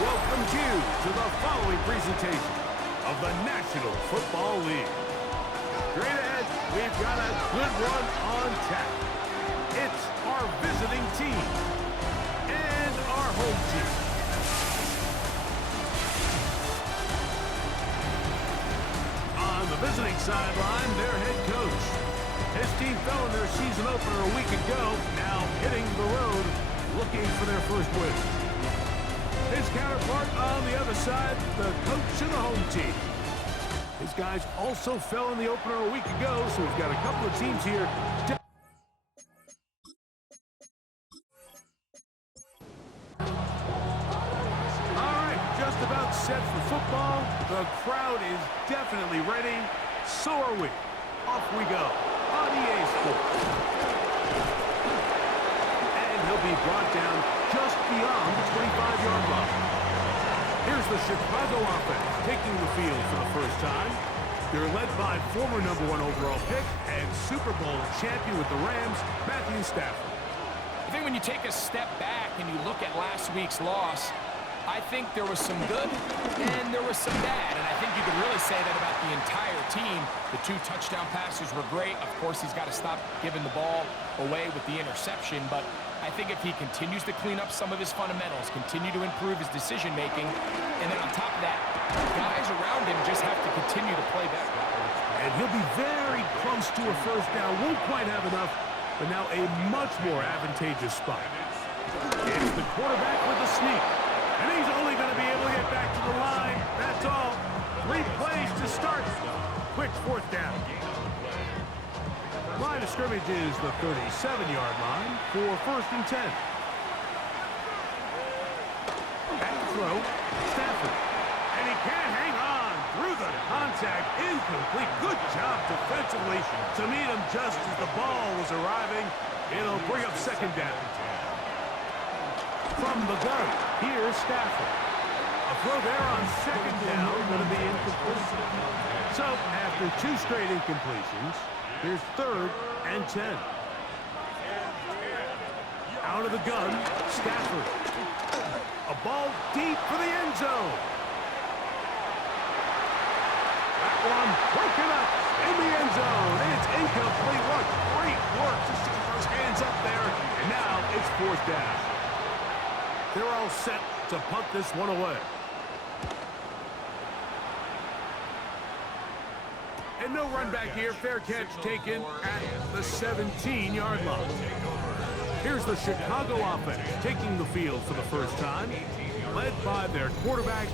welcomes you to the following presentation of the National Football League. Straight ahead, we've got a good one on tap. It's our visiting team and our home team. On the visiting sideline, their head coach. His team fell in their season opener a week ago, now hitting the road, looking for their first win. His counterpart on the other side, the coach of the home team. His guys also fell in the opener a week ago, so we've got a couple of teams here. All right, just about set for football. The crowd is definitely ready. So are we. Off we go on EA Sports. And he'll be brought down just beyond the 25-yard line. Here's the Chicago offense taking the field for the first time. They're led by former #1 overall pick and Super Bowl champion with the Rams, Matthew Stafford. I think when you take a step back and you look at last week's loss, I think there was some good and there was some bad. And I think you could really say that about the entire team. The 2 touchdown passes were great. Of course, he's got to stop giving the ball away with the interception. But I think if he continues to clean up some of his fundamentals, continue to improve his decision-making, and then on top of that, guys around him just have to continue to play better. And he'll be very close to a first down. Won't quite have enough, but now a much more advantageous spot. It's the quarterback with the sneak. And he's only going to be able to get back to the line. That's all. 3 plays to start. Quick fourth down. Line of scrimmage is the 37-yard line for 1st and 10. Back to throw. Stafford. And he can't hang on through the contact. Incomplete. Good job defensively to meet him just as the ball was arriving. It'll bring up 2nd down. From the gun, here's Stafford. A throw there on 2nd down, going to be incomplete. So, after 2 straight incompletions, here's 3rd and 10. Out of the gun, Stafford. A ball deep for the end zone. That one broken up in the end zone. It's incomplete. What great work to stick those hands up there. And now it's 4th down. They're all set to punt this one away. And no run back here. Fair catch taken at the 17-yard line. Here's the Chicago offense taking the field for the first time, led by their quarterback,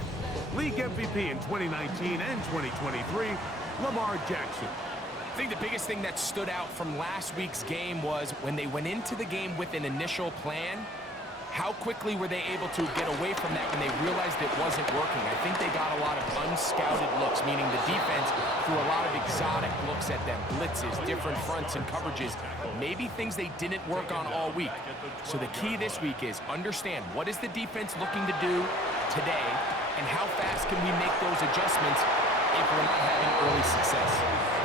league MVP in 2019 and 2023, Lamar Jackson. I think the biggest thing that stood out from last week's game was when they went into the game with an initial plan, how quickly were they able to get away from that when they realized it wasn't working? I think they got a lot of unscouted looks, meaning the defense threw a lot of exotic looks at them, blitzes, different fronts and coverages, maybe things they didn't work on all week. So the key this week is understand what is the defense looking to do today and how fast can we make those adjustments if we're not having early success.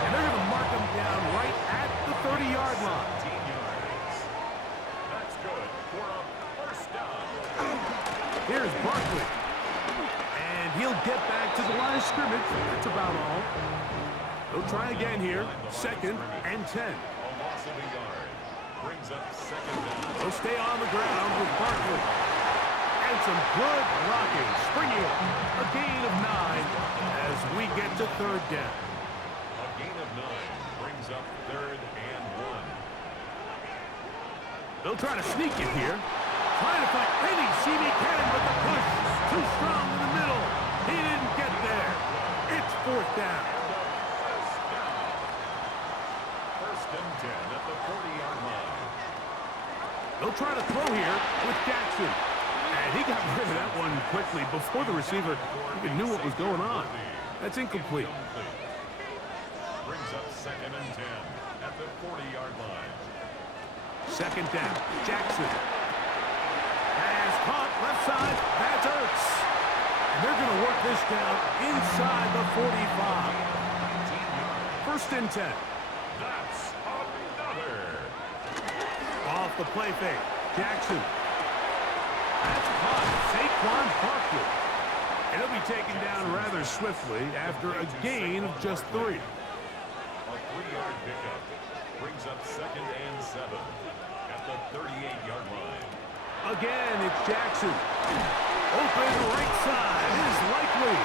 And they're going to mark them down right at the 30-yard line. Here's Barkley. And he'll get back to the line of scrimmage. That's about all. They'll try again here. 2nd and 10. They'll stay on the ground with Barkley. And some good blocking. Springing up. A gain of 9 as we get to 3rd down. A gain of 9 brings up 3rd and 1. They'll try to sneak it here. Trying to find any seam he can, but the push too strong in the middle. He didn't get there. It's 4th down. 1st and 10 at the 40-yard line. They'll try to throw here with Jackson. And he got rid of that one quickly before the receiver even knew what was going on. That's incomplete. Brings up 2nd and 10 at the 40-yard line. 2nd down. Jackson. Has caught left side. That's Ertz. And they're going to work this down inside the 45. 1st and 10. That's another. Off the play fake. Jackson. That's caught. Saquon Barkley. rather swiftly after a gain of just 3. A 3-yard pickup brings up 2nd and 7 at the 38-yard line. Again, it's Jackson. Open right side is likely.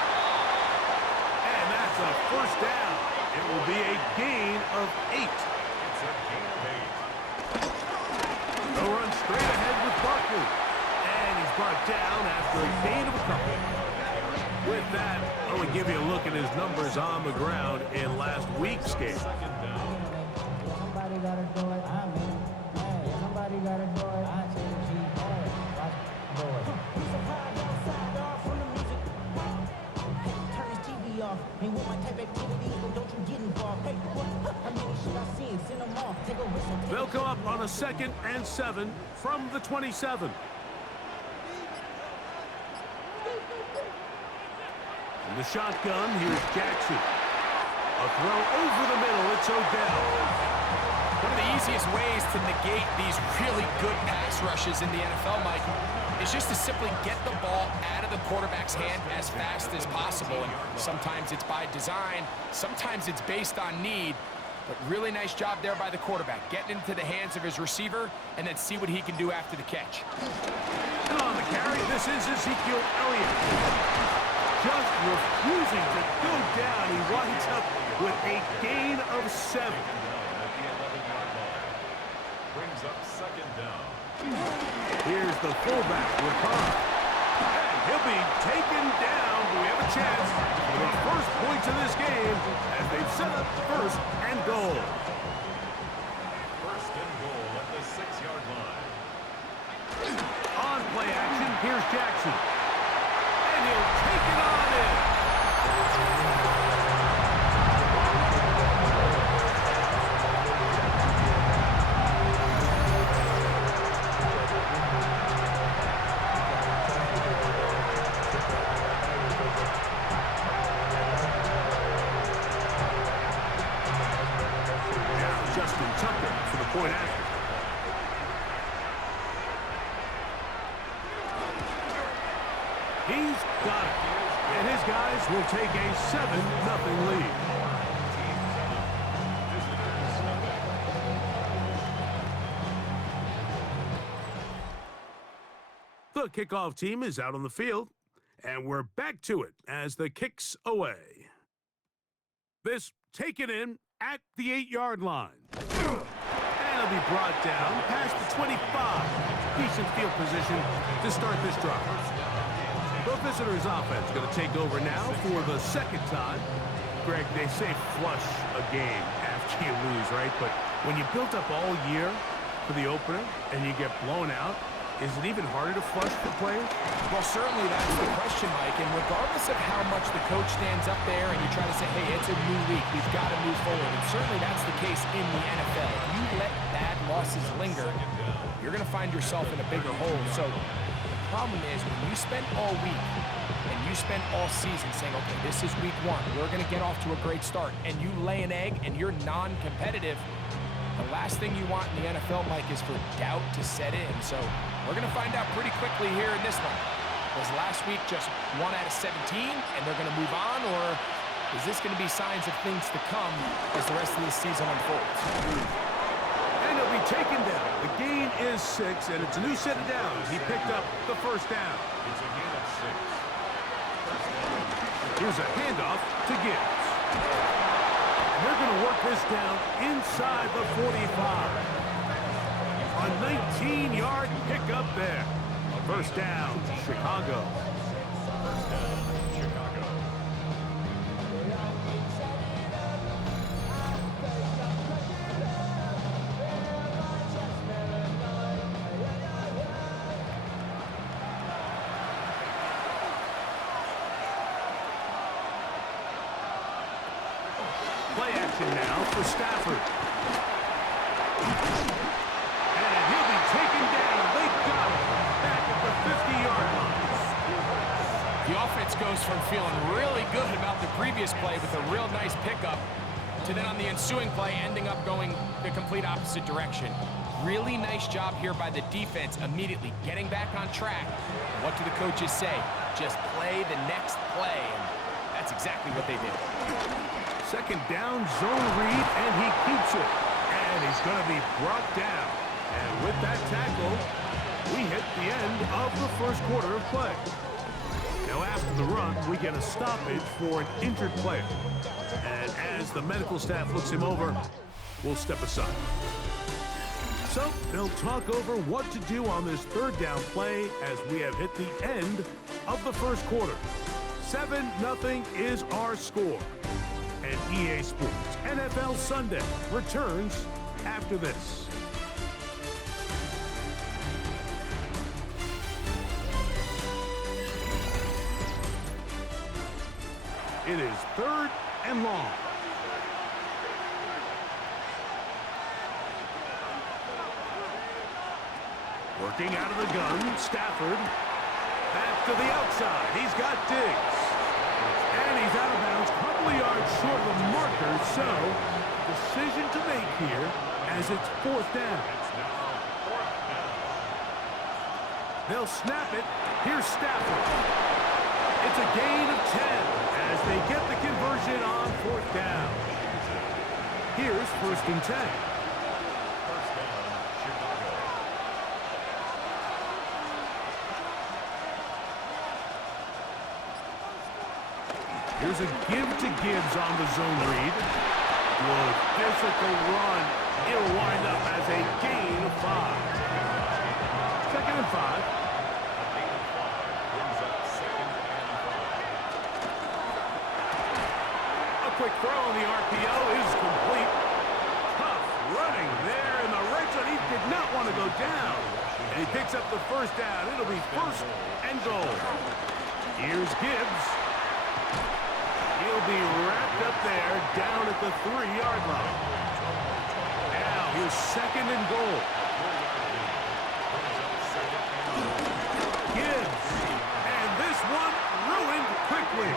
And that's a first down. It will be a gain of 8. It's a gain of 8. They'll run straight ahead with Barkley. And he's brought down after a gain of a couple. With that, I want to give you a look at his numbers on the ground in last week's game. Second down. Somebody gotta do it. I mean, hey, somebody gotta do it. I change G. Hey, watch do it. He's a high outside off from the music. Hey, turn his TV off. Ain't with my type of activities, but don't you get involved. Hey, what? How many should I see? Send them off. Take a whistle. They'll come up on a 2nd and 7 from the 27. In the shotgun, here's Jackson. A throw over the middle, it's Odell. One of the easiest ways to negate these really good pass rushes in the NFL, Mike, is just to simply get the ball out of the quarterback's hand as fast as possible. And sometimes it's by design, sometimes it's based on need. But really nice job there by the quarterback, getting into the hands of his receiver and then see what he can do after the catch. And on the carry, this is Ezekiel Elliott. Just refusing to go down. He winds up with a gain of 7. At the 11-yard line. Brings up 2nd down. Here's the fullback, Ricard. And he'll be taken down. Do we have a chance for the first points of this game as they've set up 1st and goal. 1st and goal at the 6-yard line. On play action, here's Jackson. And he'll take it on in. Now Justin Tucker for the point after. He's got it. And his guys will take a 7-0 lead. The kickoff team is out on the field, and we're back to it as the kick's away. This taken in at the 8-yard line. And it'll be brought down past the 25. Decent field position to start this drive. The visitors' offense going to take over now for the 2nd time. Greg, they say flush a game after you lose, right? But when you built up all year for the opener and you get blown out, is it even harder to flush for players? Well, certainly that's the question, Mike. And regardless of how much the coach stands up there and you try to say, hey, it's a new week, we've got to move forward. And certainly that's the case in the NFL. If you let bad losses linger, you're going to find yourself in a bigger hole. So the problem is when you spend all week and you spend all season saying, okay, this is week 1, we're going to get off to a great start, and you lay an egg and you're non-competitive, the last thing you want in the NFL, Mike, is for doubt to set in. So we're going to find out pretty quickly here in this one. Was last week just 1 out of 17 and they're going to move on, or is this going to be signs of things to come as the rest of this season unfolds? And he'll be taken down. The gain is 6, and it's a new set of downs. He picked up the first down. It's a gain of 6. Here's a handoff to Gibbs. And they're going to work this down inside the 45. A 19-yard pickup there. A first down, Chicago. First down, Chicago. Play action now for Stafford. And he'll be taken down. They got him back at the 50-yard line. The offense goes from feeling really good about the previous play with a real nice pickup to then on the ensuing play ending up going the complete opposite direction. Really nice job here by the defense immediately getting back on track. And what do the coaches say? Just play the next play. And that's that's exactly what they did. Second down, zone read, and he keeps it. And he's going to be brought down. And with that tackle, we hit the end of the first quarter of play. Now after the run, we get a stoppage for an injured player. And as the medical staff looks him over, we'll step aside. So they'll talk over what to do on this third down play as we have hit the end of the first quarter. 7-0 is our score. And EA Sports NFL Sunday returns after this. It is 3rd and long. Working out of the gun, Stafford. Back to the outside. He's got Diggs. And he's out of bounds, a couple of yards short of the marker. So, decision to make here as it's 4th down. They'll snap it. Here's Stafford. It's a gain of 10 as they get the conversion on 4th down. Here's 1st and 10. Here's a give to Gibbs on the zone read. Good physical run. It'll wind up as a gain of 5. 2nd and 5. A quick throw on the RPO is complete. Tough running there in the red zone. He did not want to go down. And he picks up the 1st down. It'll be 1st and goal. Here's Gibbs. He'll be wrapped up there down at the 3-yard line. Now here's 2nd and goal. Gibbs. And this one ruined quickly.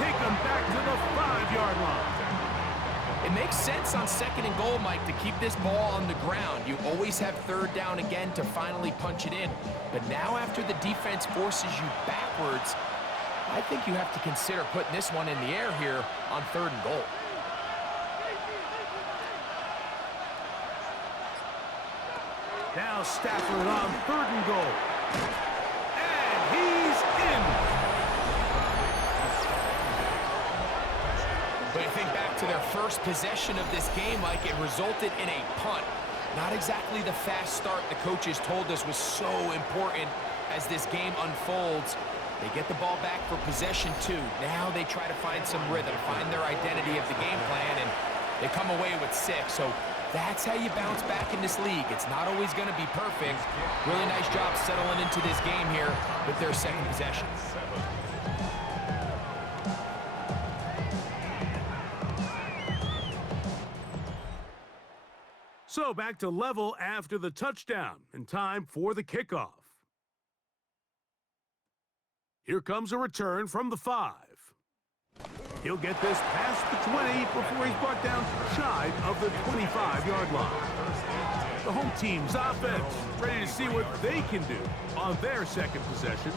Take him back to the 5-yard line. It makes sense on 2nd and goal, Mike, to keep this ball on the ground. You always have 3rd down again to finally punch it in. But now after the defense forces you backwards, I think you have to consider putting this one in the air here on 3rd and goal. Now Stafford on 3rd and goal. And he's in. But I think back to their first possession of this game, Mike, it resulted in a punt. Not exactly the fast start the coaches told us was so important as this game unfolds. They get the ball back for possession 2. Now they try to find some rhythm, find their identity of the game plan, and they come away with 6. So that's how you bounce back in this league. It's not always going to be perfect. Really nice job settling into this game here with their 2nd possession. So back to level after the touchdown, and time for the kickoff. Here comes a return from the 5. He'll get this past the 20 before he's brought down shy of the 25-yard line. The home team's offense ready to see what they can do on their 2nd possession.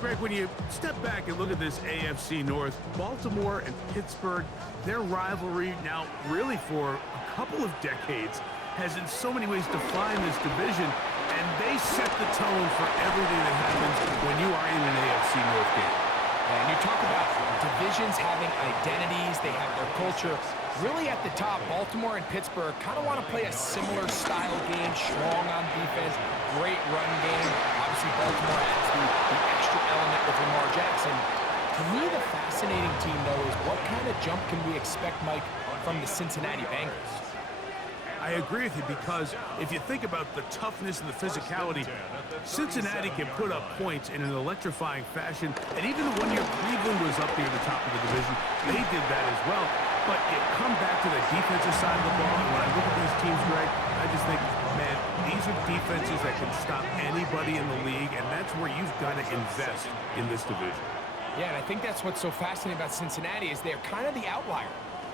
Greg, when you step back and look at this AFC North, Baltimore and Pittsburgh, their rivalry now really for a couple of decades has in so many ways defined this division, and they set the tone for everything that happens when you are in an AFC North game. And you talk about divisions having identities, they have their culture. Really at the top, Baltimore and Pittsburgh kind of want to play a similar style game, strong on defense, great run game. Obviously, Baltimore adds the extra element with Lamar Jackson. To me, the fascinating team, though, is what kind of jump can we expect, Mike, from the Cincinnati Bengals? I agree with you, because if you think about the toughness and the physicality, Cincinnati can put up points in an electrifying fashion. And even the 1 year Cleveland was up near the top of the division, they did that as well. But it come back to the defensive side of the ball. And when I look at these teams, Greg, I just think, man, these are defenses that can stop anybody in the league, and that's where you've got to invest in this division. Yeah, and I think that's what's so fascinating about Cincinnati is they're kind of the outlier.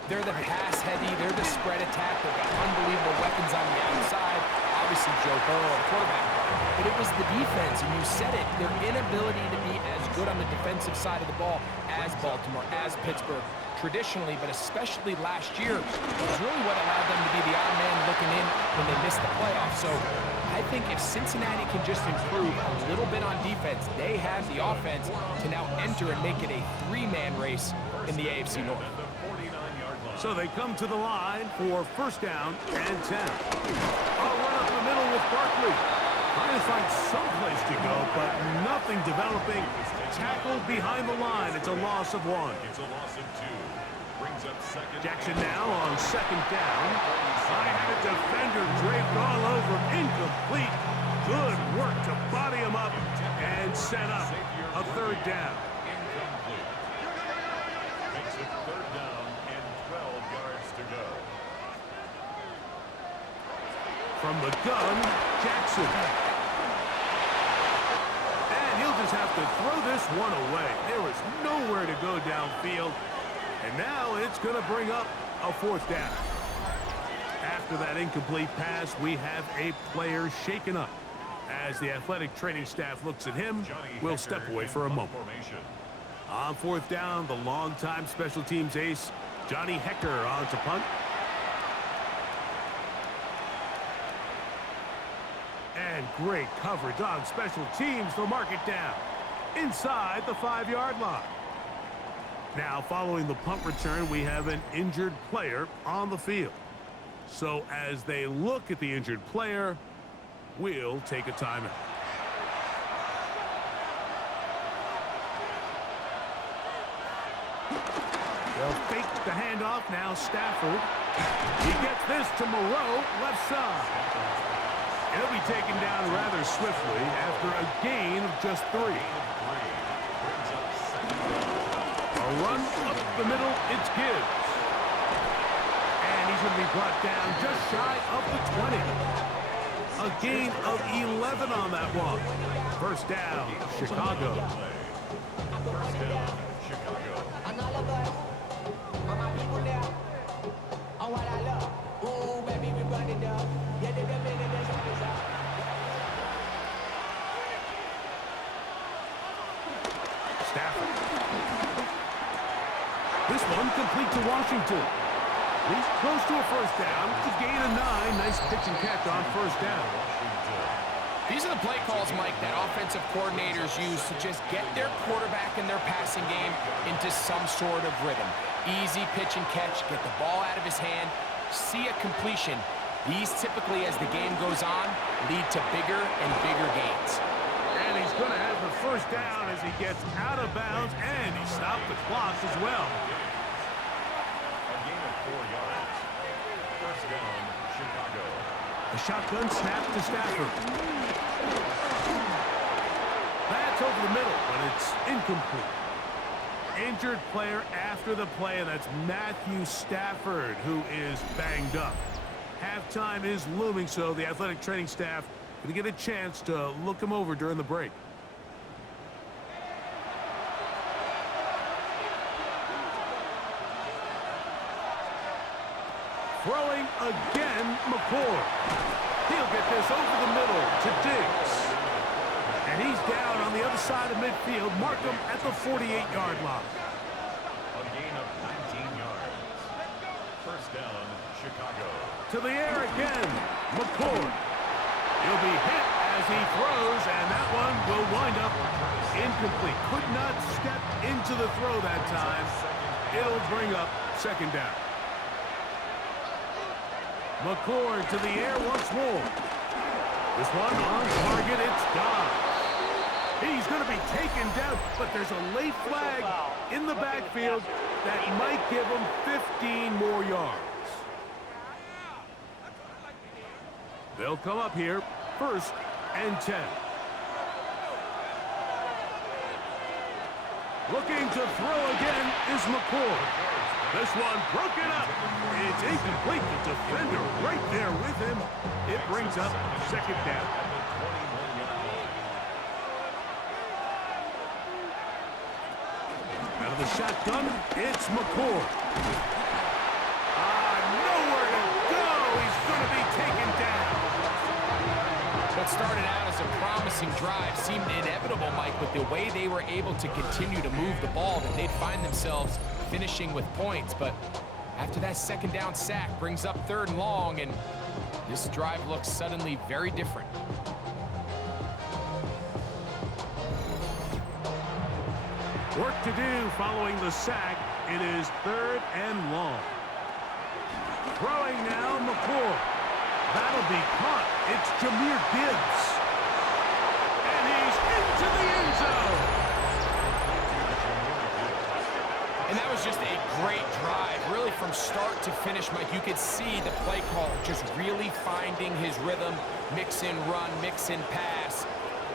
They're the pass-heavy, they're the spread attack, they've got unbelievable weapons on the outside, obviously Joe Burrow, a quarterback. But it was the defense, and you said it, their inability to be as good on the defensive side of the ball as Baltimore, as Pittsburgh, traditionally, but especially last year, was really what allowed them to be the odd man looking in when they missed the playoffs. So I think if Cincinnati can just improve a little bit on defense, they have the offense to now enter and make it a three-man race in the AFC North. So they come to the line for first down and 10. I'll run up the middle with Barkley. Trying to find some place to go, but nothing developing. Tackled behind the line. It's a loss of 1. It's a loss of 2. Brings up second. Jackson now on second down. I had a defender draped all over. Incomplete. Good work to body him up and set up a third down. Incomplete. Makes it third down and 12 yards to go. From the gun, Jackson. And he'll just have to throw this one away. There was nowhere to go downfield. And now it's going to bring up a fourth down. After that incomplete pass, we have a player shaken up. As the athletic training staff looks at him, we'll step away for a moment. On fourth down, the longtime special teams ace, Johnny Hecker, on to punt. And great coverage on special teams. They'll mark it down inside the 5-yard line. Now, following the punt return, we have an injured player on the field. So as they look at the injured player, we'll take a timeout. They'll fake the handoff. Now Stafford. He gets this to Moreau, left side. He'll be taken down rather swiftly after a gain of just 3. A run up the middle, it's Gibbs. And he's going to be brought down just shy of the 20. A gain of 11 on that one. First down, Chicago. First down, Chicago. Stafford. This one complete to Washington. He's close to a first down. It's a gain of 9. Nice pitch and catch on first down. These are the play calls, Mike, that offensive coordinators use to just get their quarterback and their passing game into some sort of rhythm. Easy pitch and catch, get the ball out of his hand, see a completion. These typically, as the game goes on, lead to bigger and bigger gains. And he's going to have the first down as he gets out of bounds, and he stopped the clock as well. A gain of 4 yards. First down, Chicago. A shotgun snap to Stafford. That's over the middle, but it's incomplete. Injured player after the play, and that's Matthew Stafford, who is banged up. Halftime is looming, so the athletic training staff going to get a chance to look him over during the break. Throwing again, McCord. He'll get this over the middle to Diggs. And he's down on the other side of midfield. Mark him at the 48-yard line. A gain of 19 yards. First down, Chicago. To the air again, McCord. He'll be hit as he throws, and that one will wind up incomplete. Could not step into the throw that time. It'll bring up second down. McCord to the air once more. This one on target, it's gone. He's going to be taken down, but there's a late flag in the backfield that might give him 15 more yards. They'll come up here, first and 10. Looking to throw again is McCord. This one broken up. It's incomplete. The defender right there with him. It brings up second down. Out of the shotgun, it's McCord. Nowhere to go. He's going to be taken down. But What started out as a promising drive seemed inevitable, Mike, with the way they were able to continue to move the ball, that they'd find themselves finishing with points. But after that second down sack brings up 3rd and long, and this drive looks suddenly very different. Work to do following the sack. It is 3rd and long. Throwing now, McCoy. That'll be caught. It's Jahmyr Gibbs. And he's into the end zone. And that was just a great drive. Really from start to finish, Mike, you could see the play caller just really finding his rhythm. Mix in run, mix in pass.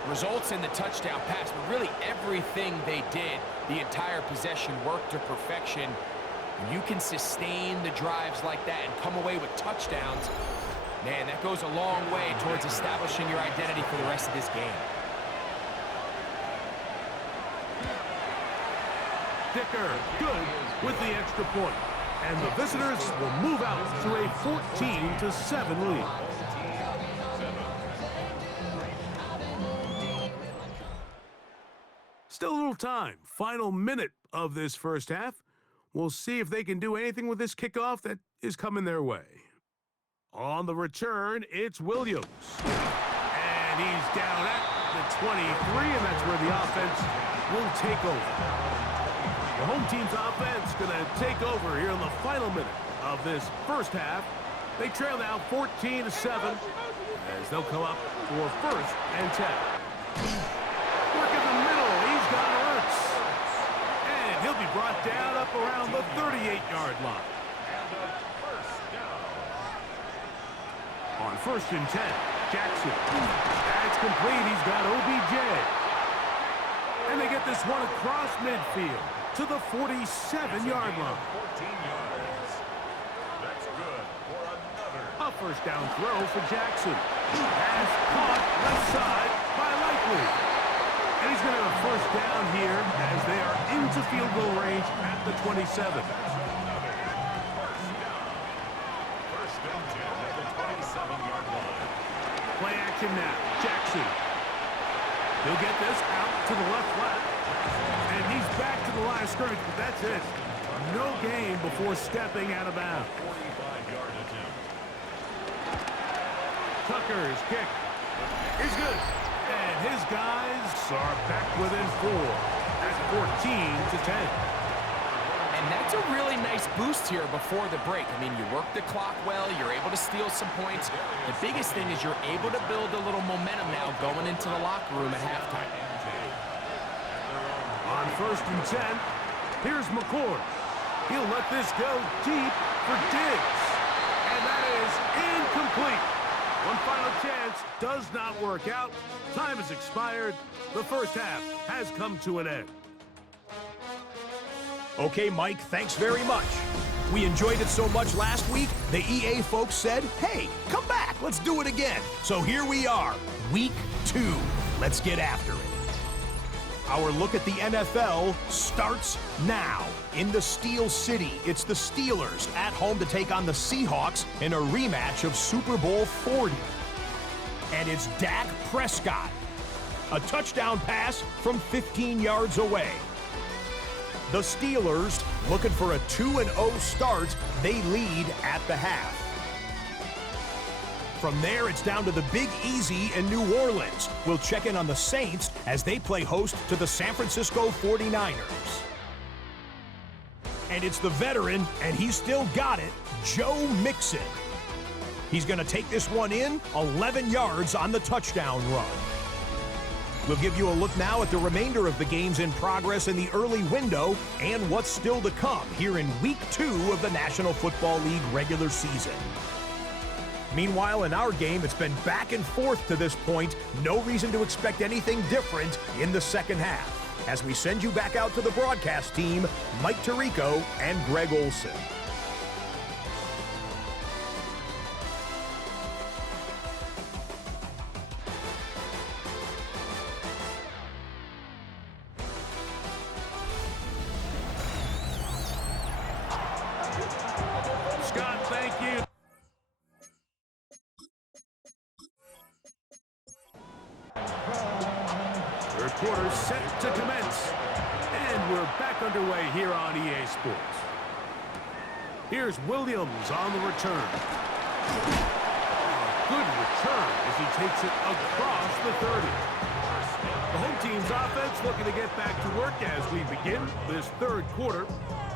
Results in the touchdown pass. But really everything they did, the entire possession worked to perfection. And you can sustain the drives like that and come away with touchdowns. Man, that goes a long way towards establishing your identity for the rest of this game. Dicker, good with the extra point. And the visitors will move out to a 14-7 lead. Still a little time. Final minute of this first half. We'll see if they can do anything with this kickoff that is coming their way. On the return, it's Williams. And he's down at the 23, and that's where the offense will take over. The home team's offense going to take over here in the final minute of this first half. They trail now 14-7 as they'll come up for 1st and 10. Work in the middle. He's got Ertz. And he'll be brought down up around the 38-yard line. On 1st and 10, Jackson. That's complete. He's got OBJ. And they get this one across midfield to the 47-yard line. 14 yards. That's good for another. A 1st down throw for Jackson. Pass caught left side by Likely. And he's going to have a 1st down here as they are into field goal range at the 27. Play action now. Jackson. He'll get this out to the left flat. And he's back to the line of scrimmage, but that's it. No gain before stepping out of bounds. 45-yard attempt. Tucker's kick is good. And his guys are back within 4 at 14-10. And that's a really nice boost here before the break. I mean, you work the clock well, you're able to steal some points. The biggest thing is you're able to build a little momentum now going into the locker room at halftime. On 1st and 10, here's McCoy. He'll let this go deep for Diggs. And that is incomplete. One final chance does not work out. Time has expired. The first half has come to an end. Okay, Mike, thanks very much. We enjoyed it so much last week, the EA folks said, hey, come back, let's do it again. So here we are, week 2. Let's get after it. Our look at the NFL starts now. In the Steel City, it's the Steelers at home to take on the Seahawks in a rematch of Super Bowl 40. And it's Dak Prescott. A touchdown pass from 15 yards away. The Steelers, looking for a 2-0 start, they lead at the half. From there, it's down to the Big Easy in New Orleans. We'll check in on the Saints as they play host to the San Francisco 49ers. And it's the veteran, and he's still got it, Joe Mixon. He's going to take this one in, 11 yards on the touchdown run. We'll give you a look now at the remainder of the games in progress in the early window and what's still to come here in Week 2 of the National Football League regular season. Meanwhile, in our game, it's been back and forth to this point. No reason to expect anything different in the second half. As we send you back out to the broadcast team, Mike Tirico and Greg Olson. Scott, thank you. underway here on EA Sports. Here's Williams on the return. Good return as he takes it across the 30. The home team's offense looking to get back to work as we begin this third quarter.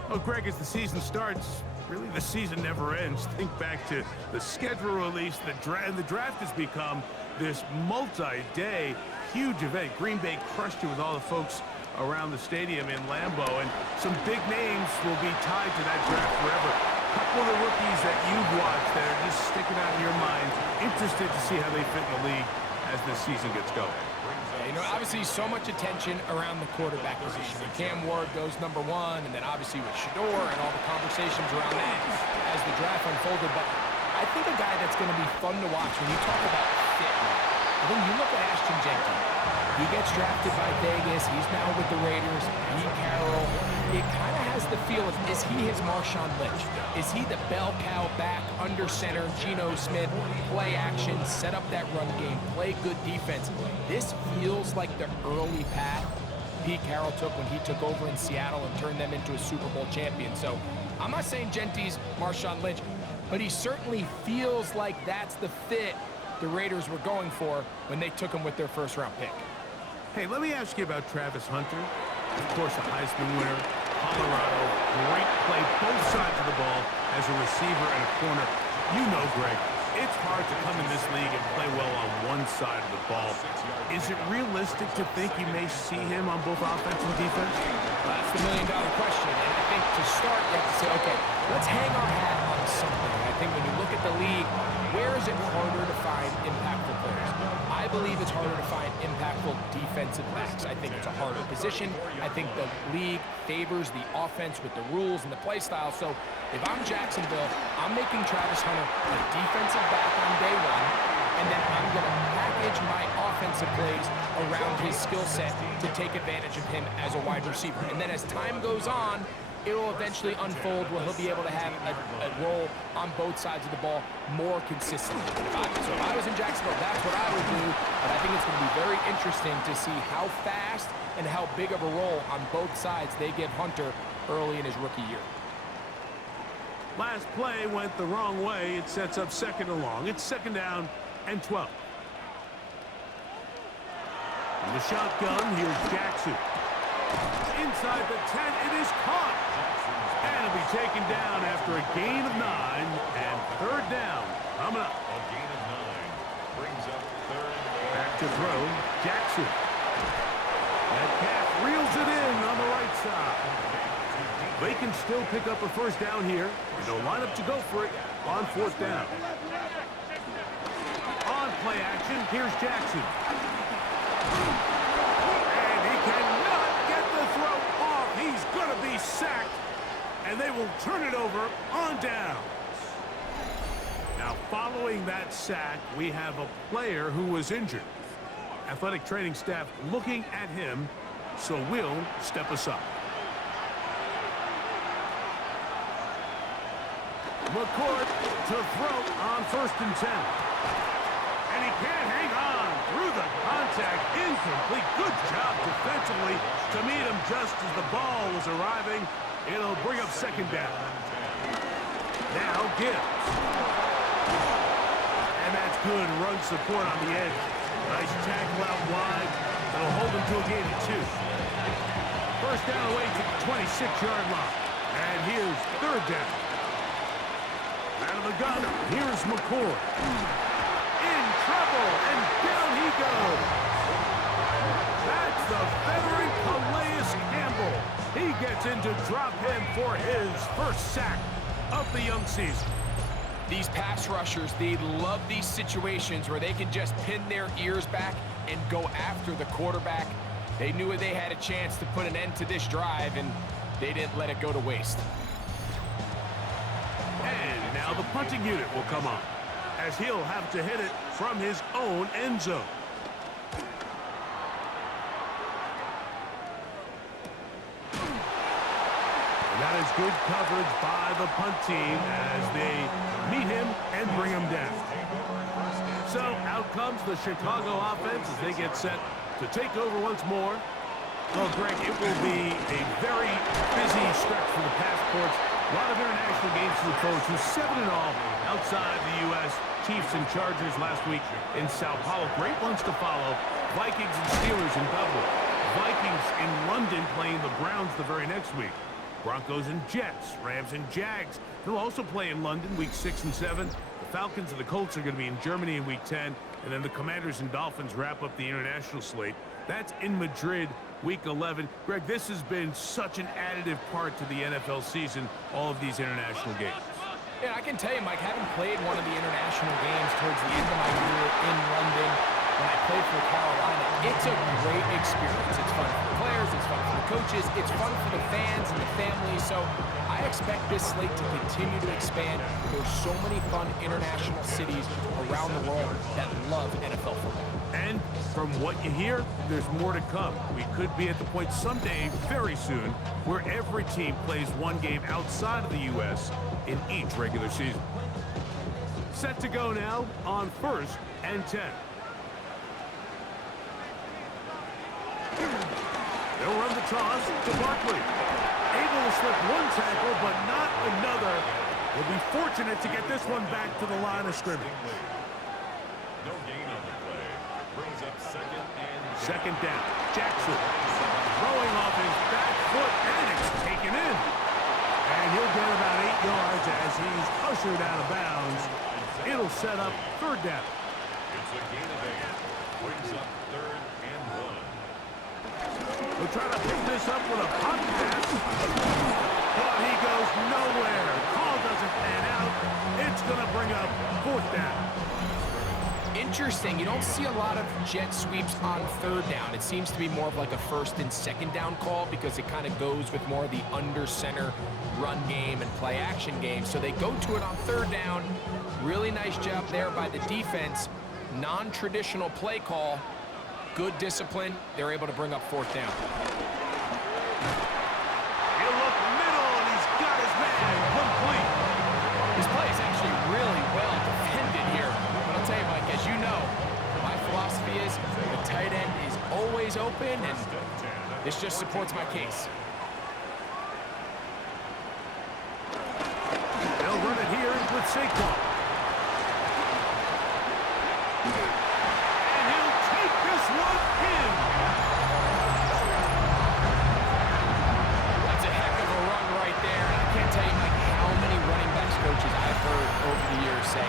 Well, Greg, as the season starts, really the season never ends. Think back to the schedule release, the draft has become this multi-day huge event. Green Bay crushed it with all the folks around the stadium in Lambeau, and some big names will be tied to that draft forever. A couple of the rookies that you've watched that are just sticking out in your mind, interested to see how they fit in the league as this season gets going. You know, obviously so much attention around the quarterback position. When Cam Ward goes #1, and then obviously with Shador and all the conversations around that as the draft unfolded. But I think a guy that's going to be fun to watch when you talk about fit, I think you look at Ashton Jenkins. He gets drafted by Vegas. He's now with the Raiders. Pete Carroll. It kind of has the feel of, is he his Marshawn Lynch? Is he the bell cow back under center, Geno Smith, play action, set up that run game, play good defense? This feels like the early path Pete Carroll took when he took over in Seattle and turned them into a Super Bowl champion. So I'm not saying Genty's Marshawn Lynch, but he certainly feels like that's the fit the Raiders were going for when they took him with their first-round pick. Hey, let me ask you about Travis Hunter. Of course, a Heisman winner, Colorado, great play both sides of the ball as a receiver and a corner. You know, Greg, it's hard to come in this league and play well on one side of the ball. Is it realistic to think you may see him on both offense and defense? That's the million-dollar question. And I think to start, you have to say, okay, let's hang our hat on something. I think when you look at the league, where is it harder to find impactful players? I believe it's harder to find impactful defensive backs. I think it's a harder position. I think the league favors the offense with the rules and the play style. So if I'm Jacksonville, I'm making Travis Hunter a defensive back on day one, and then I'm going to package my offensive plays around his skill set to take advantage of him as a wide receiver. And then as time goes on, it will eventually unfold where he'll be able to have a role on both sides of the ball more consistently. So if I was in Jacksonville, that's what I would do. But I think it's going to be very interesting to see how fast and how big of a role on both sides they give Hunter early in his rookie year. Last play went the wrong way. It sets up second and long. It's second down and 12. In the shotgun, here's Jackson. Inside the 10, it is caught. And it'll be taken down after a gain of 9 and third down. Coming up. A gain of 9 brings up third. Back to throw, Jackson. That calf reels it in on the right side. They can still pick up a first down here. They'll line up to go for it on fourth down. On play action, here's Jackson. And he cannot get the throw off. He's going to be sacked. And they will turn it over on downs. Now, following that sack, we have a player who was injured. Athletic training staff looking at him, so we'll step aside. McCourt to throw on first and 10. And he can't hang on through the contact. Incomplete. Good job defensively to meet him just as the ball was arriving. It'll bring up second down. Now Gibbs. And that's good run support on the edge. Nice tackle out wide. It'll hold him to a gain of 2. First down away to the 26-yard line. And here's third down. Out of the gun, here's McCourt. In trouble, and down he goes. That's the veteran Calais Campbell. He gets in to drop him for his first sack of the young season. These pass rushers, they love these situations where they can just pin their ears back and go after the quarterback. They knew they had a chance to put an end to this drive, and they didn't let it go to waste. And now the punting unit will come on, as he'll have to hit it from his own end zone. And that is good coverage by the punt team as they meet him and bring him down. So out comes the Chicago offense as they get set to take over once more. Well, Greg, it will be a very stretch for the passports. A lot of international games to look forward to. 7 in all outside the U.S. Chiefs and Chargers last week in Sao Paulo. Great ones to follow. Vikings and Steelers in Dublin. Vikings in London playing the Browns the very next week. Broncos and Jets, Rams and Jags. They'll also play in London week 6 and 7. The Falcons and the Colts are going to be in Germany in week 10. And then the Commanders and Dolphins wrap up the international slate. That's in Madrid week 11. Greg, this has been such an additive part to the NFL season, all of these international games. Yeah, I can tell you, Mike, having played one of the international games towards the end of my career in London, when I played for Carolina, it's a great experience. It's fun for the players, it's fun for the coaches, it's fun for the fans and the families. So I expect this slate to continue to expand. There's so many fun international cities around the world that love NFL football. And from what you hear, there's more to come. We could be at the point someday, very soon, where every team plays one game outside of the U.S. in each regular season. Set to go now on 1st and 10. They'll run the toss to Barkley. Able to slip one tackle, but not another. Will be fortunate to get this one back to the line of scrimmage. No gain on the play. Brings up Second down. Jackson throwing off his back foot, and it's taken in. And he'll get about 8 yards as he's ushered out of bounds. It'll set up 3rd down. It's a gain of 8. Brings up 3rd and 1. We'll try to pick this up with a pop pass. But he goes nowhere. Call doesn't pan out. It's going to bring up 4th down. Interesting. You don't see a lot of jet sweeps on 3rd down. It seems to be more of like a 1st and 2nd down call because it kind of goes with more of the under center run game and play action game. So they go to it on 3rd down. Really nice job there by the defense. Non-traditional play call. Good discipline. They're able to bring up 4th down. He'll look middle, and he's got his man complete. This play is actually really well defended here. But I'll tell you, Mike, as you know, my philosophy is the tight end is always open, and this just supports my case. They'll run it here with Saquon. And he'll take this one in. That's a heck of a run right there. And I can't tell you, Mike, how many running backs coaches I've heard over the years say,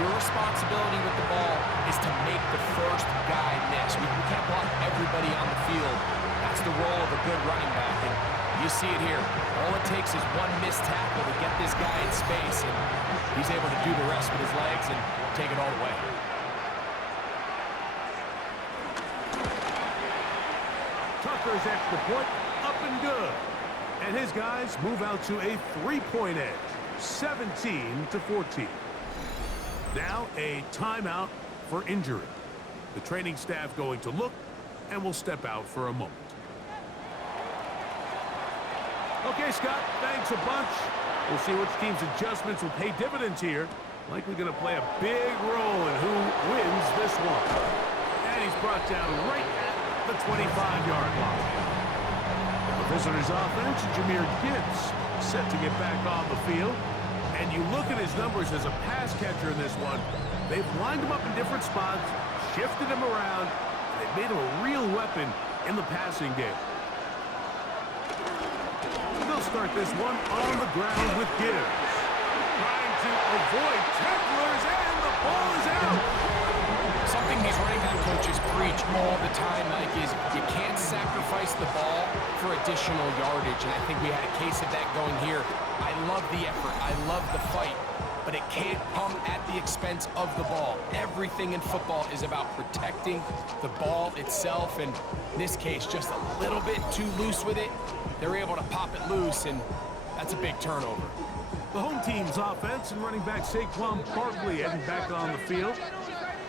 your responsibility with the ball is to make the first guy miss. We can't block everybody on the field. That's the role of a good running back. And you see it here. All it takes is one missed tackle to get this guy in space, and he's able to do the rest with his legs and take it all the way. Tucker's extra point, up and good. And his guys move out to a 3-point edge, 17-14. Now a timeout for injury. The training staff going to look, and will step out for a moment. Okay, Scott, thanks a bunch. We'll see which team's adjustments will pay dividends here. Likely going to play a big role in who wins this one. And he's brought down right at the 25-yard line. The visitors' offense, Jahmyr Gibbs, set to get back on the field. And you look at his numbers as a pass catcher in this one. They've lined him up in different spots, shifted him around, and they've made him a real weapon in the passing game. They'll start this one on the ground with Gibbs. Trying to avoid tacklers, and the ball is out. Something these running back coaches preach all the time, Mike, is you can't sacrifice the ball for additional yardage, and I think we had a case of that going here. I love the effort. I love the fight, but it can't come at the expense of the ball. Everything in football is about protecting the ball itself, and in this case, just a little bit too loose with it. They're able to pop it loose, and that's a big turnover. The home team's offense and running back Saquon Barkley heading back on the field.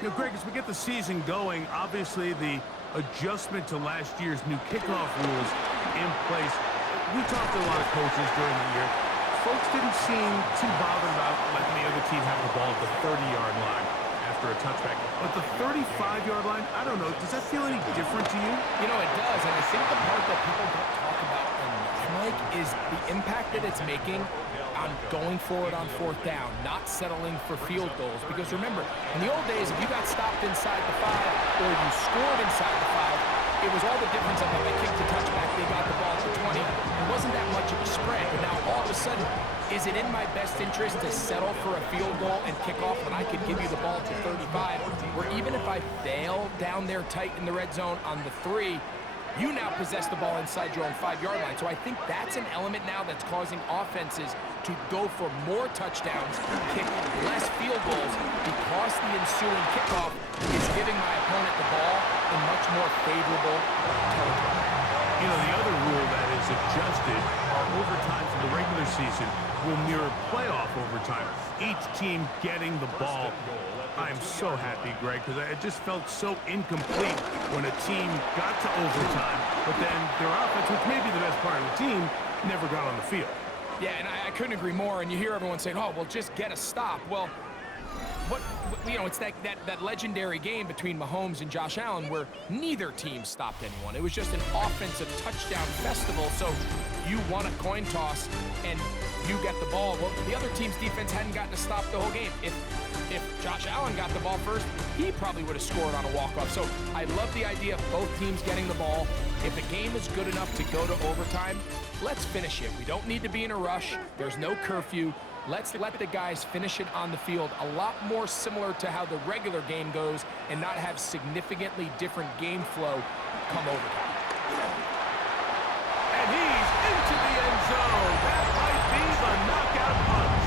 You know, Greg, as we get the season going, obviously the adjustment to last year's new kickoff rules in place. We talked to a lot of coaches during the year. Folks didn't seem too bothered about letting the other team have the ball at the 30-yard line after a touchback. But the 35-yard line, I don't know, does that feel any different to you? You know, it does, and I think the part that people don't talk about enough, Mike, is the impact that it's making on going forward on 4th down, not settling for field goals. Because remember, in the old days, if you got stopped inside the 5 or you scored inside the 5, it was all the difference of if they kicked the touchback, they got the ball at the 20. It wasn't that much of a spread. But now all of a sudden, is it in my best interest to settle for a field goal and kick off when I could give you the ball to 35? Or even if I fail down there tight in the red zone on the 3, you now possess the ball inside your own 5-yard line. So I think that's an element now that's causing offenses to go for more touchdowns, kick less field goals, because the ensuing kickoff is giving my opponent the ball in much more favorable territory. You know, the other rule that is adjusted are overtime from the regular season will mirror playoff overtime. Each team getting the ball. I am so happy, Greg, because it just felt so incomplete when a team got to overtime, but then their offense, which may be the best part of the team, never got on the field. Yeah, and I couldn't agree more. And you hear everyone saying, oh, well, just get a stop. Well, you know, it's that legendary game between Mahomes and Josh Allen where neither team stopped anyone. It was just an offensive touchdown festival. So you won a coin toss and you get the ball. Well, the other team's defense hadn't gotten to stop the whole game. If Josh Allen got the ball first, he probably would have scored on a walk-off. So I love the idea of both teams getting the ball. If the game is good enough to go to overtime, let's finish it. We don't need to be in a rush. There's no curfew. Let's let the guys finish it on the field, a lot more similar to how the regular game goes and not have significantly different game flow come overtime. And he's into the end zone. That might be the knockout punch.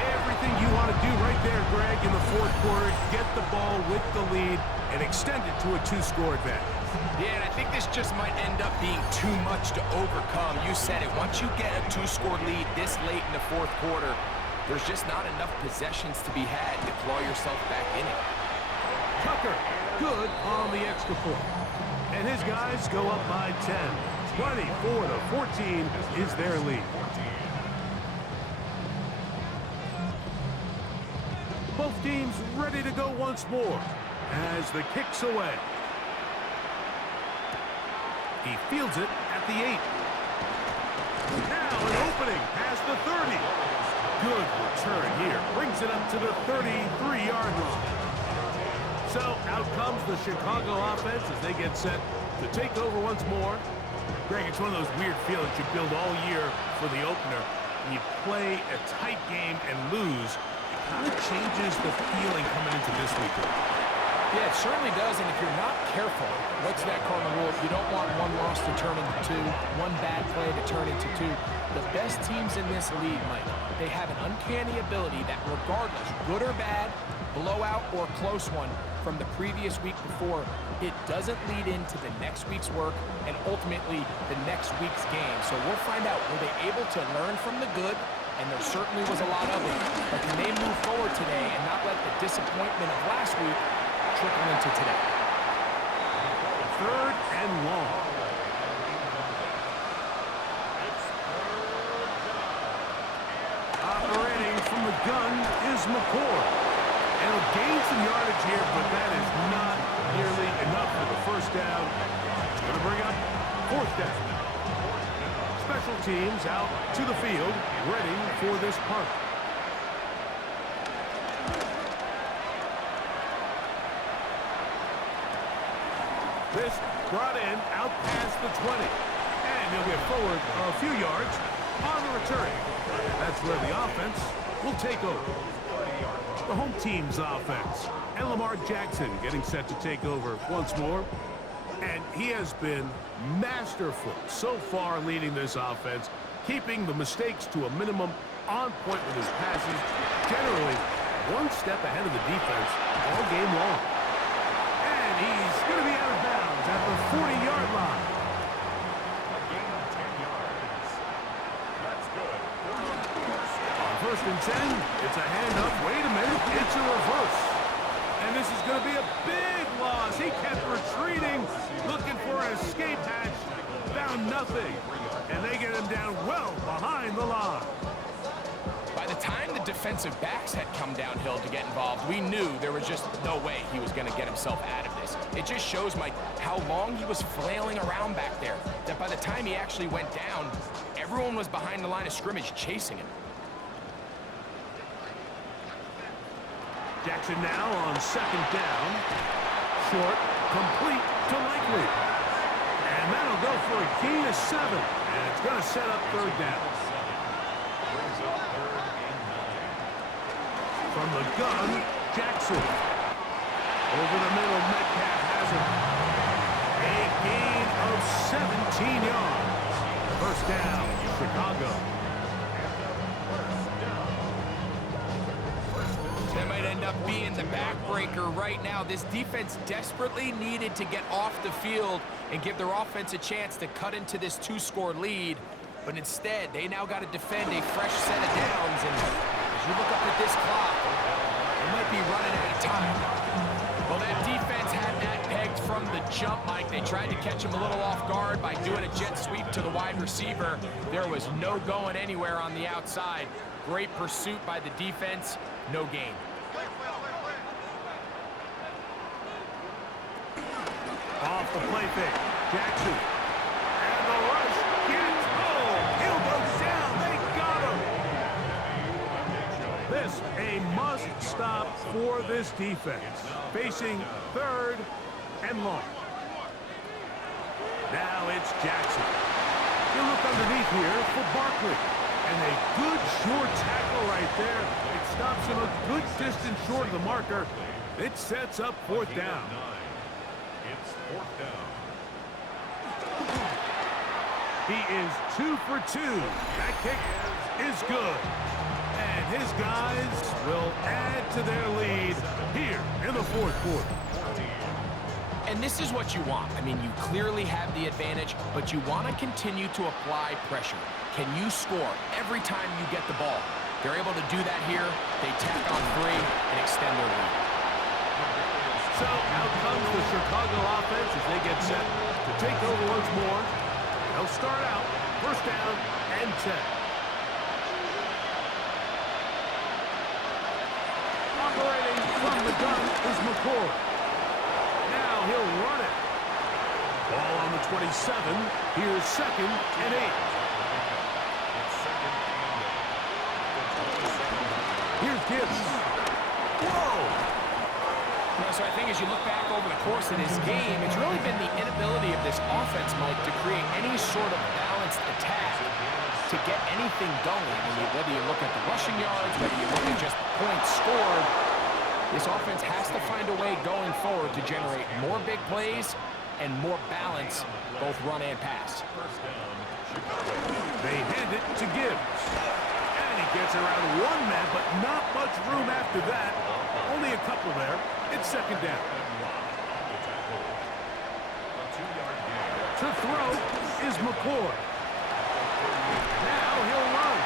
Everything you want to do right there, Greg, in the 4th quarter, get the ball with the lead and extend it to a 2-score advantage. Yeah, and I think this just might end up being too much to overcome. You said it. Once you get a 2-score lead this late in the 4th quarter, there's just not enough possessions to be had to claw yourself back in it. Tucker, good on the extra point. And his guys go up by 10. 24-14 is their lead. Both teams ready to go once more as the kick's away. He fields it at the 8. Now an opening past the 30. Good return here. Brings it up to the 33-yard line. So out comes the Chicago offense as they get set to take over once more. Greg, it's one of those weird feelings you build all year for the opener. When you play a tight game and lose, it kind of changes the feeling coming into this week. Yeah, it certainly does, and if you're not careful, what's that cardinal rule? You don't want one loss to turn into 2, one bad play to turn into 2. The best teams in this league, Mike, they have an uncanny ability that regardless, good or bad, blowout or close one from the previous week before, it doesn't lead into the next week's work and ultimately the next week's game. So we'll find out, were they able to learn from the good? And there certainly was a lot of it. But can they move forward today and not let the disappointment of last week trickle into today? 3rd and long. Operating from the gun is McCord. And he'll gain some yardage here, but that is not nearly enough for the first down. It's going to bring up 4th down. Special teams out to the field, ready for this punt. This brought in out past the 20. And he'll get forward a few yards on the return. That's where the offense will take over. The home team's offense. And Lamar Jackson getting set to take over once more. And he has been masterful so far leading this offense, keeping the mistakes to a minimum, on point with his passes, generally one step ahead of the defense all game long. And he's going to be out of bounds at the 40-yard line. A gain of 10 yards. That's good. On 1st and 10, it's a hand-up. Wait a minute, it's a reverse. And this is going to be a big loss. He kept retreating, looking for an escape hatch, found nothing. And they get him down well behind the line. By the time the defensive backs had come downhill to get involved, we knew there was just no way he was going to get himself out of this. It just shows, Mike, how long he was flailing around back there, that by the time he actually went down, everyone was behind the line of scrimmage chasing him. Jackson now on second down. Short, complete to Likely. And that'll go for a gain of 7. And it's going to set up third down. From the gun, Jackson. Over the middle, Metcalf has it. A gain of 17 yards. First down, Chicago. That might end up being the backbreaker right now. This defense desperately needed to get off the field and give their offense a chance to cut into this 2-score lead. But instead, they now got to defend a fresh set of downs. And as you look up at this clock, they might be running out of time. Well, that defense had that pegged from the jump, Mike. They tried to catch him a little off guard by doing a jet sweep to the wide receiver. There was no going anywhere on the outside. Great pursuit by the defense. No gain. Off the play fake. Jackson. And the rush gets home. He'll go down. They got him. This a must stop for this defense. Facing third and long. Now it's Jackson. You look underneath here for Barkley. And a good short tackle right there. It stops him a good distance short of the marker. It sets up fourth down. It's fourth down. He is 2 for 2. That kick is good. And his guys will add to their lead here in the fourth quarter. And this is what you want. I mean, you clearly have the advantage, but you want to continue to apply pressure. Can you score every time you get the ball? They're able to do that here. They tack on 3 and extend their lead. So out comes the Chicago offense as they get set to take over once more. They'll start out first down and 10. Operating from the gun is McCoy. Now he'll run it. Ball on the 27. Here's second and 8. Here's Gibbs. Whoa! So I think as you look back over the course of this game, it's really been the inability of this offense, Mike, to create any sort of balanced attack to get anything going. I mean, whether you look at the rushing yards, whether you look at just the points scored, this offense has to find a way going forward to generate more big plays and more balance, both run and pass. They hand it to Gibbs. And he gets around one man, but not much room after that. Only a couple there. It's second down. To throw is McCoy. Now he'll run.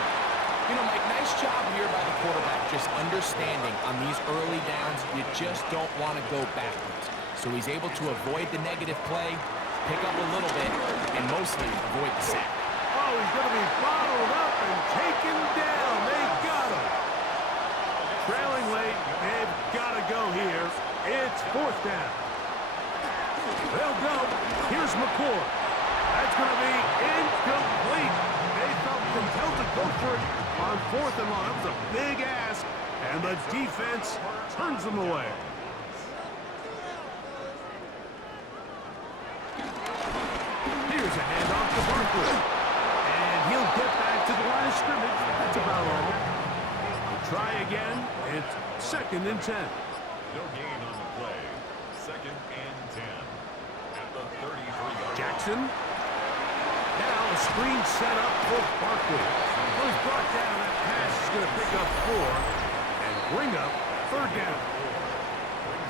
You know, Mike, nice job here by the quarterback, just understanding on these early downs, you just don't want to go backwards. So he's able to avoid the negative play, pick up a little bit, and mostly avoid the sack. Oh, he's going to be bottled up and taken down. They got him. Trailing late, they've got to go here. It's fourth down. They'll go. Here's McCoy. That's going to be incomplete. They felt compelled to go for it on fourth and long. That was a big ask, and the defense turns them away. Here's a handoff to Barkley. And he'll get back to the line of scrimmage. That's about all. They'll try again. It's second and 10. No gain on the play. Second and 10. At the 33-yard Jackson. Now a screen set up for Barkley. Well, he's brought down. That pass is going to pick up 4 and bring up third down.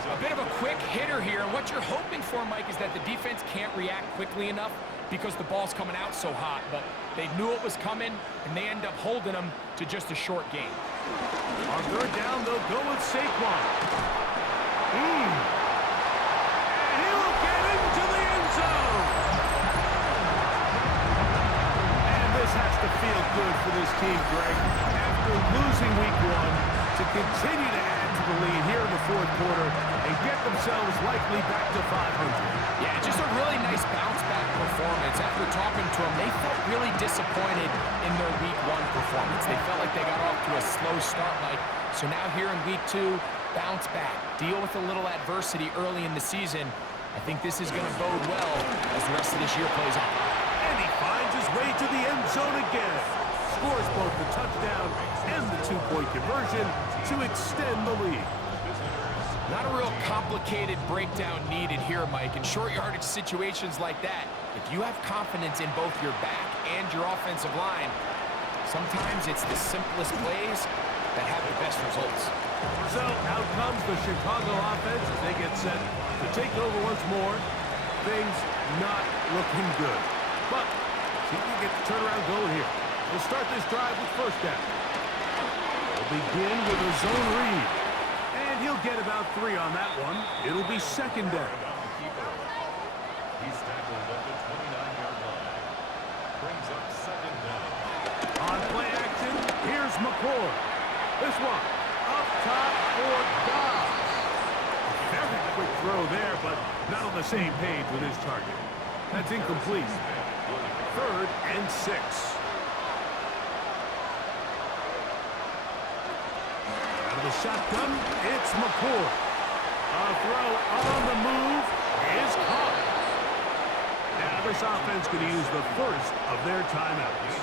A bit of a quick hitter here, and what you're hoping for, Mike, is that the defense can't react quickly enough because the ball's coming out so hot, but they knew it was coming, and they end up holding them to just a short game. On third down, they'll go with Saquon. And he'll get into the end zone. And this has to feel good for this team, Greg. After after losing week one to continue to add to the lead here in the fourth quarter and get themselves likely back to 500. Yeah, just a really nice bounce-back performance. After talking to them, they felt really disappointed in their week one performance. They felt like they got off to a slow start, Mike. So now here in week two, bounce back, deal with a little adversity early in the season. I think this is going to bode well as the rest of this year plays on. And he finds his way to the end zone again. Scores both the touchdown and the two-point conversion to extend the lead. Not a real complicated breakdown needed here, Mike. In short yardage situations like that, if you have confidence in both your back and your offensive line, sometimes it's the simplest plays that have the best results. So out comes the Chicago offense as they get set to take over once more. Things not looking good. But see if we get the turnaround going here. We'll start this drive with first down. We'll begin with a zone read. And he'll get about 3 on that one. It'll be second down. He's tackled at the 29-yard line. Brings up second down. On play action, here's McCord. This one, up top for Dobbs. A very quick throw there, but not on the same page with his target. That's incomplete. 3rd and 6. Out of the shotgun, it's McCord. A throw on the move is caught. Now this offense going to use the first of their timeouts.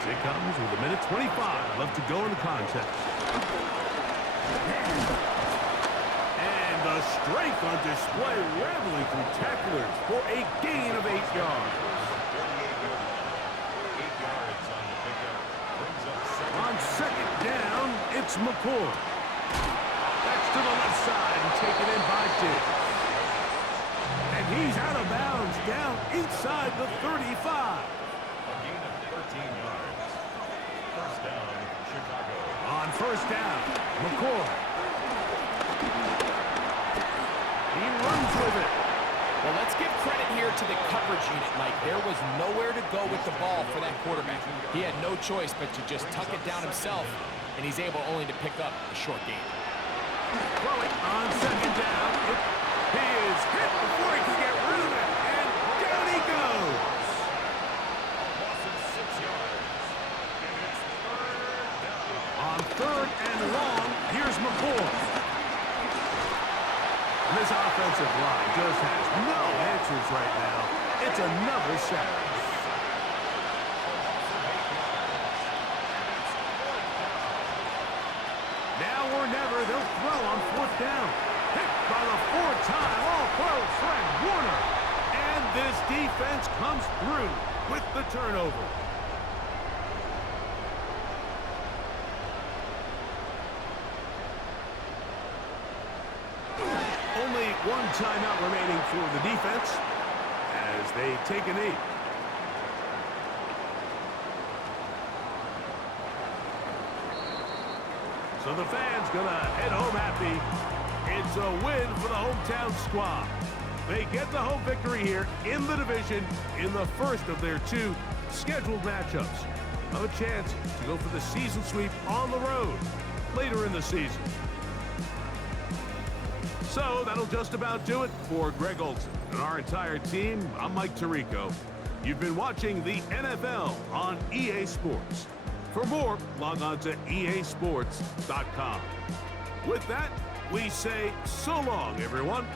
It comes with a minute 25 left to go in the contest. And the strength on display, rattling through tacklers for a gain of 8 yards. 8 yards on the pickup. Brings up On second down, it's McCord. That's to the left side and taken in by Diggs. And he's out of bounds, down inside the 35. a gain of 13 yards. First down, Chicago. On first down, McCord. He runs with it. Well, let's give credit here to the coverage unit, Mike. There was nowhere to go with the ball for that quarterback. He had no choice but to just tuck it down himself, and he's able only to pick up a short gain. Throwing on second down. He is hit before he can get rid of it, and down he goes. Loss of 6 yards. And it's third down. On third and long, here's McCord. And this offensive line just has no answers right now. It's another sack. Now or never, they'll throw on fourth down. Hit by the 4-time All-Pro Fred Warner. And this defense comes through with the turnover. Only one timeout remaining for the defense as they take a knee. So the fans gonna head home happy. It's a win for the hometown squad. They get the home victory here in the division in the first of their 2 scheduled matchups. A chance to go for the season sweep on the road later in the season. So that'll just about do it for Greg Olson and our entire team. I'm Mike Tirico. You've been watching the NFL on EA Sports. For more, log on to easports.com. With that, we say so long, everyone.